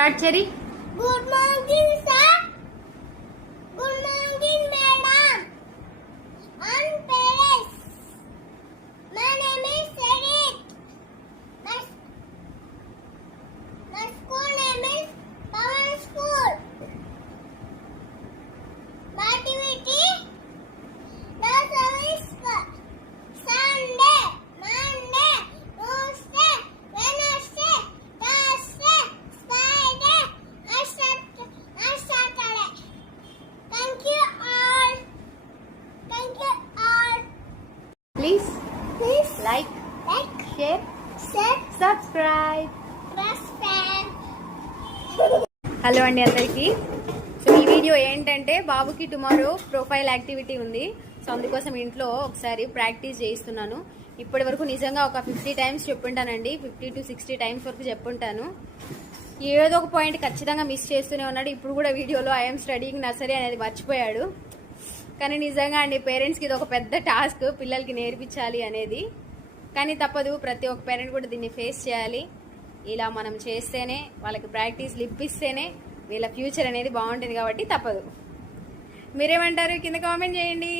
Start cherry. Good morning sir. Good morning madam and parents. My name is Sarit. My school name is Pawan School. My activity the service Sunday, Monday, Tuesday, Wednesday, Thursday, Friday, and Saturday. Thank you all. Thank you all. Please like, share, subscribe. subscribe. Hello అండి అందరికీ. So ఈ video ఏంటంటే బాబుకి tomorrow profile activity ఉంది. So అందుకోసం ఇంట్లో ఒకసారి practice చేయిస్తున్నాను. ఇప్పటి వరకు నిజంగా ఒక 50 టైమ్స్ చెప్పుంటానండి. 50 to 60 టైమ్స్ వరకు చెప్పుంటాను. ఏదో ఒక పాయింట్ ఖచ్చితంగా మిస్ చేస్తూనే ఉన్నాడు. ఇప్పుడు కూడా వీడియోలో ఐఎమ్ స్టడీయింగ్ నర్సరీ అనేది మర్చిపోయాడు. కానీ నిజంగా అండి పేరెంట్స్కి ఇది ఒక పెద్ద టాస్క్, పిల్లలకి నేర్పించాలి అనేది. కానీ తప్పదు, ప్రతి ఒక్క పేరెంట్ కూడా దీన్ని ఫేస్ చేయాలి. ఇలా మనం చేస్తేనే, వాళ్ళకి ప్రాక్టీస్ ఇప్పిస్తేనే వీళ్ళ ఫ్యూచర్ అనేది బాగుంటుంది. కాబట్టి తప్పదు. మీరేమంటారు కింద కామెంట్ చేయండి.